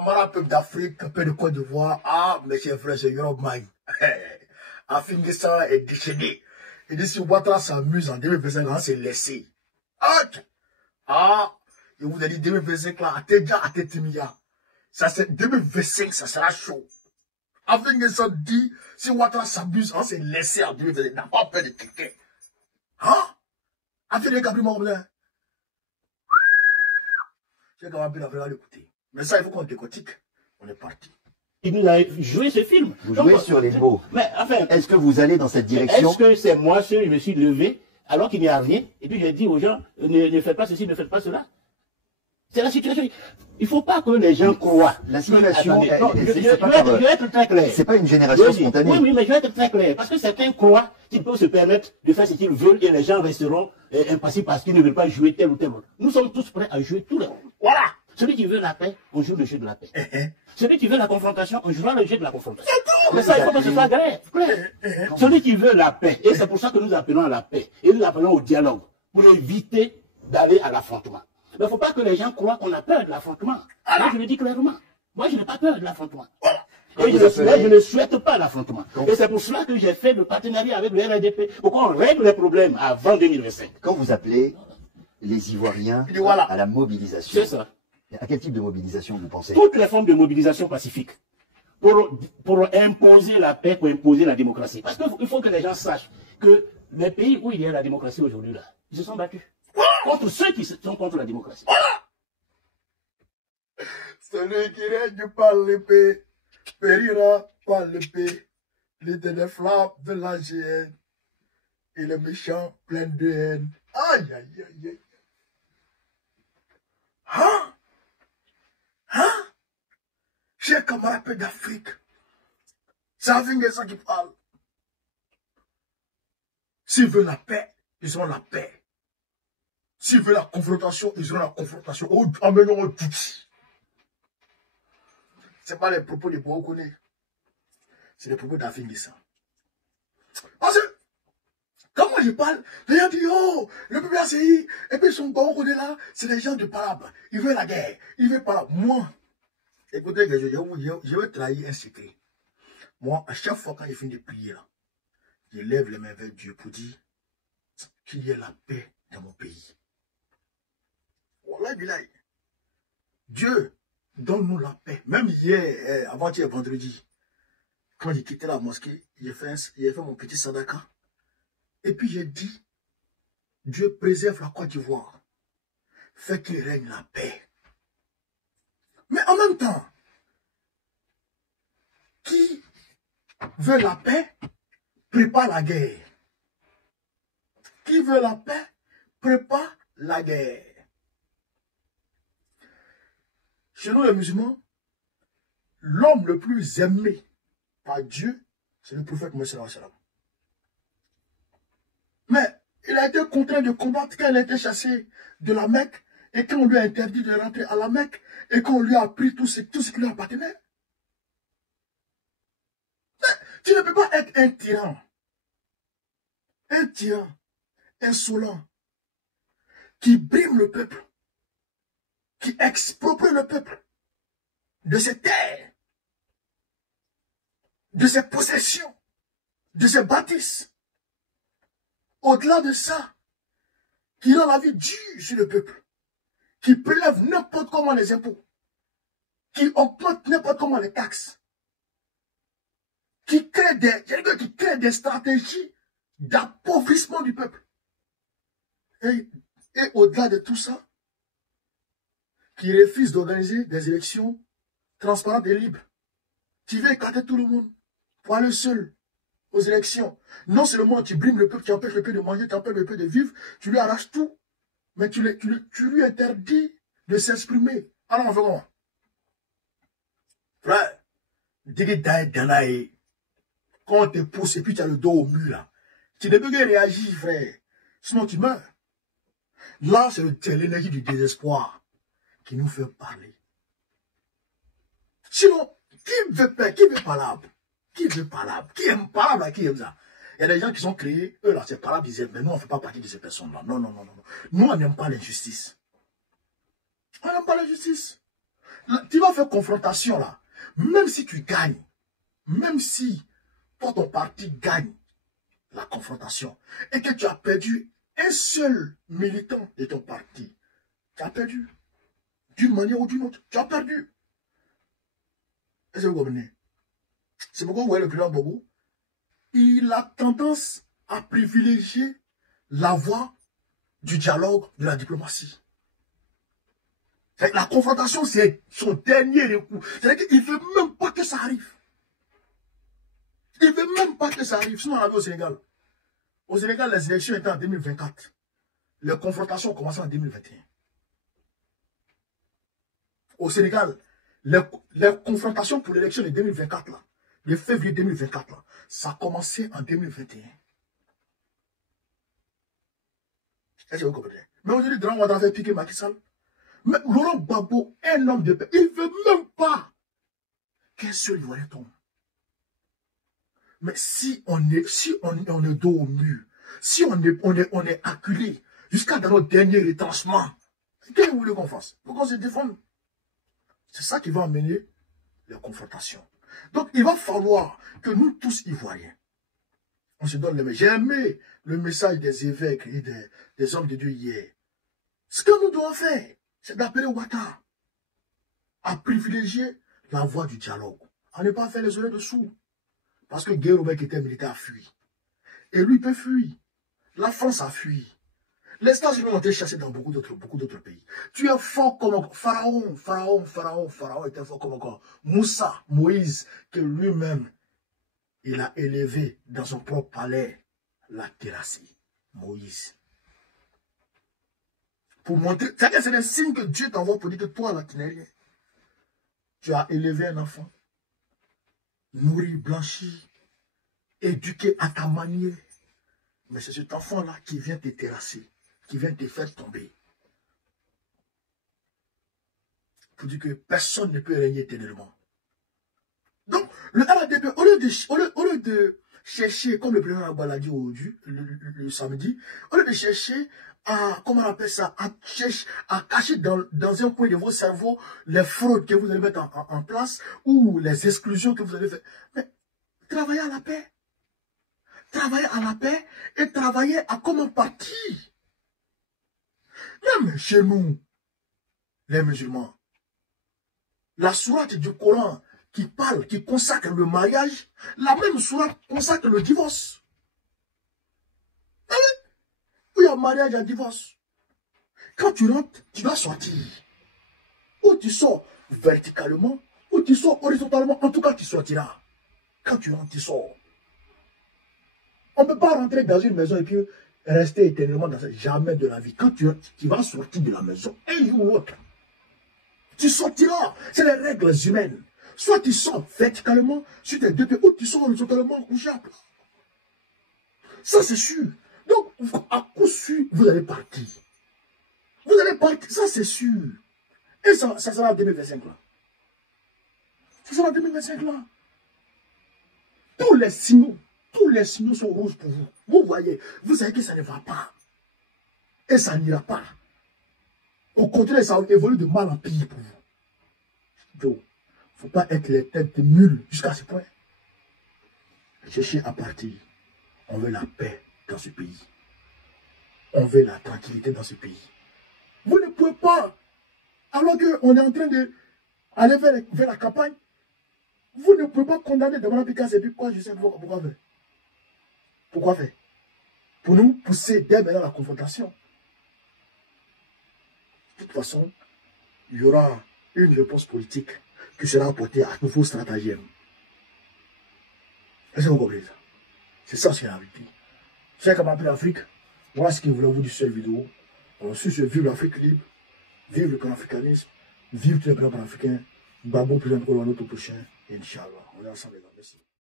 camarades peuple d'Afrique, peuple de Côte d'Ivoire, ah, mes chers frères, c'est Europe Man. Afingissa est déchaîné. Et dit si Ouattara s'amuse en 2025, c'est laissé. Ah, il vous a dit 2025 là, à Tétimia. Ça c'est 2025, ça sera chaud. Afingissa dit, si Ouattara s'amuse, c'est laissé en 2025. N'a pas peur de quelqu'un. Hein? Afingissa Gabriel comme ça. J'ai quand même bien l'écouter. Mais ça, il faut qu'on décortique. On est parti. Il nous a joué ce film. Vous jouez sur les mots. Mais enfin, est-ce que vous allez dans cette direction? Est-ce que c'est moi seul, je me suis levé, alors qu'il n'y a rien, et puis j'ai dit aux gens, ne faites pas ceci, ne faites pas cela. C'est la situation. Il ne faut pas que les gens croient. La situation, je vais être très clair. C'est pas une génération spontanée. Oui, mais je vais être très clair. Parce que certains croient qu'ils peuvent se permettre de faire ce qu'ils veulent et les gens resteront impassibles parce qu'ils ne veulent pas jouer tel ou tel autre. Nous sommes tous prêts à jouer tout le monde. Voilà. Celui qui veut la paix, on joue le jeu de la paix. Celui qui veut la confrontation, on jouera le jeu de la confrontation. Mais ça, il faut que ce soit clair. Celui qui veut la paix, et c'est pour ça que nous appelons à la paix, et nous appelons au dialogue, pour éviter d'aller à l'affrontement. Mais il ne faut pas que les gens croient qu'on a peur de l'affrontement. Moi, je le dis clairement. Moi, je n'ai pas peur de l'affrontement. Et je ne souhaite pas l'affrontement. Et c'est pour cela que j'ai fait le partenariat avec le RDP, pour qu'on règle les problèmes avant 2025. Quand vous appelez les Ivoiriens à la mobilisation, c'est ça. À quel type de mobilisation vous pensez? Toutes les formes de mobilisation pacifique. Pour imposer la paix, pour imposer la démocratie. Parce qu'il faut que les gens sachent que les pays où il y a la démocratie aujourd'hui, là, ils se sont battus. Contre ceux qui sont contre la démocratie. Celui qui règne par l'épée, périra par l'épée. L'éternel flamme de la GN. Et le méchant plein de haine. Aïe, aïe, aïe, aïe. Hein? Hein? Chers camarades d'Afrique, c'est Afingissa qui parle. S'ils veulent la paix, ils auront la paix. S'ils veulent la confrontation, ils auront la confrontation. Amenons au tout. Ce n'est pas les propos de Boakone. C'est les propos d'Afingissa. Parce que, quand moi je parle, les gens disent, oh, le PPACI, et puis son Boakone là, c'est les gens de Palabre. Ils veulent la guerre. Ils veulent pas. Moi, écoutez, je vais trahir un secret. Moi, à chaque fois quand je finis de prier là, je lève les mains vers Dieu pour dire qu'il y ait la paix dans mon pays. Wallah bilaï. Dieu, donne-nous la paix. Même hier, avant-hier, vendredi, quand j'ai quitté la mosquée, j'ai fait mon petit sadaka. Et puis j'ai dit, Dieu préserve la Côte d'Ivoire. Fait qu'il règne la paix. Mais en même temps, qui veut la paix, prépare la guerre. Qui veut la paix, prépare la guerre. Chez nous les musulmans, l'homme le plus aimé par Dieu, c'est le prophète Mohammed sallallahu alayhi wa sallam. Mais il a été contraint de combattre quand il a été chassé de la Mecque et quand on lui a interdit de rentrer à la Mecque et quand on lui a pris tout ce qui lui appartenait. Tu ne peux pas être un tyran insolent, qui brime le peuple, qui exproprie le peuple de ses terres, de ses possessions, de ses bâtisses. Au-delà de ça, qui rend la vie dure sur le peuple, qui prélève n'importe comment les impôts, qui augmente n'importe comment les taxes, qui crée des stratégies d'appauvrissement du peuple. Et au-delà de tout ça, qui refuse d'organiser des élections transparentes et libres, qui veut écarter tout le monde pour aller seul aux élections. Non seulement tu brimes le peuple, tu empêches le peuple de manger, tu empêches le peuple de vivre, tu lui arraches tout, mais tu lui interdis de s'exprimer. Alors on fait comment? Frère, quand on te pousse et puis tu as le dos au mur là, tu ne peux pas réagir, frère. Sinon tu meurs. Là, c'est l'énergie du désespoir qui nous fait parler. Sinon, qui veut palabre? Qui veut palabre? Qui aime palabre? Qui aime ça? Il y a des gens qui sont créés, eux là, c'est palabre, ils aiment, mais nous, on ne fait pas partie de ces personnes-là. Non, non, non, non. Nous, on n'aime pas l'injustice. On n'aime pas l'injustice. tu vas faire confrontation là. Même si tu gagnes, même si toi, ton parti gagne la confrontation et que tu as perdu un seul militant de ton parti, tu as perdu. D'une manière ou d'une autre, tu as perdu. Est-ce que vous comprenez? C'est pourquoi vous voyez le président Bobo, il a tendance à privilégier la voie du dialogue, de la diplomatie. La confrontation, c'est son dernier recours. C'est-à-dire qu'il ne veut même pas que ça arrive. Il ne veut même pas que ça arrive. Sinon, on avait au Sénégal. Au Sénégal, les élections étaient en 2024. Les confrontations ont commencé en 2021. Au Sénégal, les confrontations pour l'élection de 2024, là, de février 2024, là, ça a commencé en 2021. Est-ce que vous comprenez? Mais aujourd'hui, Dran Ouattara avait piqué Macky Sall. Mais Laurent Gbagbo, un homme de paix, il ne veut même pas qu'un seul Ivoirien tombe. Mais si on est dos au mur, si on est acculé jusqu'à dans notre dernier retranchement, qu'est-ce que vous voulez qu'on fasse? Pour qu'on se défende. C'est ça qui va amener les confrontations. Donc, il va falloir que nous tous Ivoiriens, on se donne les mains. J'ai aimé le message des évêques et des hommes de Dieu hier. Ce que nous devons faire, c'est d'appeler Ouattara à privilégier la voie du dialogue, à ne pas faire les oreilles dessous. Parce que Guérobec qui était militaire a fui. Et lui peut fuir. La France a fui. Les États-Unis ont été chassés dans beaucoup d'autres pays. Tu es fort comme Pharaon était fort comme encore Moussa, Moïse, que lui-même, il a élevé dans son propre palais, l'a terrassé. Moïse. Pour montrer, c'est un signe que Dieu t'envoie pour dire que toi, là, tu n'es rien. Tu as élevé un enfant, nourri, blanchi, éduqué à ta manière. Mais c'est cet enfant-là qui vient te terrasser, qui vient te faire tomber. Pour dire que personne ne peut régner éternellement. Donc, le RADP, au lieu de chercher, comme le président Abba l'a dit le samedi, au lieu de chercher à, comment on appelle ça, à cacher dans un coin de vos cerveaux les fraudes que vous allez mettre en place ou les exclusions que vous allez faire. Mais travaillez à la paix. Travaillez à la paix et travaillez à comment partir. Même chez nous, les musulmans, la sourate du Coran qui parle, qui consacre le mariage, la même sourate consacre le divorce. Il y a mariage et divorce. Quand tu rentres, tu dois sortir. Ou tu sors verticalement, ou tu sors horizontalement. En tout cas, tu sortiras. Quand tu rentres, tu sors. On ne peut pas rentrer dans une maison et puis rester éternellement dans ça. Jamais de la vie. Quand tu vas sortir de la maison, un jour ou l'autre, tu sortiras. C'est les règles humaines. Soit tu sors verticalement sur tes deux pieds, ou tu sors horizontalement couché à plat. Ça, c'est sûr. Donc, à coup sûr, vous allez partir. Vous allez partir, ça c'est sûr. Et ça sera en 2025 là. Ça sera en 2025 là. Tous les signaux sont rouges pour vous. Vous voyez, vous savez que ça ne va pas. Et ça n'ira pas. Au contraire, ça évolue de mal en pire pour vous. Donc, il ne faut pas être les têtes nulles jusqu'à ce point. Cherchez à partir. On veut la paix dans ce pays. On veut la tranquillité dans ce pays. Vous ne pouvez pas, alors qu'on est en train d'aller vers la campagne, vous ne pouvez pas condamner Damana Picasso et puis quoi, je sais pourquoi faire. Pourquoi faire? Pour nous pousser dès maintenant la confrontation. De toute façon, il y aura une réponse politique qui sera apportée à nouveau stratagème. Est-ce que vous comprenez ça? C'est ça ce qu'il y a avec lui. C'est comme appelle l'Afrique. Voilà ce que je voulais vous dire sur cette vidéo. On suit ce vive l'Afrique libre, vive le panafricanisme, vive tous les peuples africains. Gbagbo président pour l'autre prochain. Inch'Allah. On est ensemble les gars. Merci.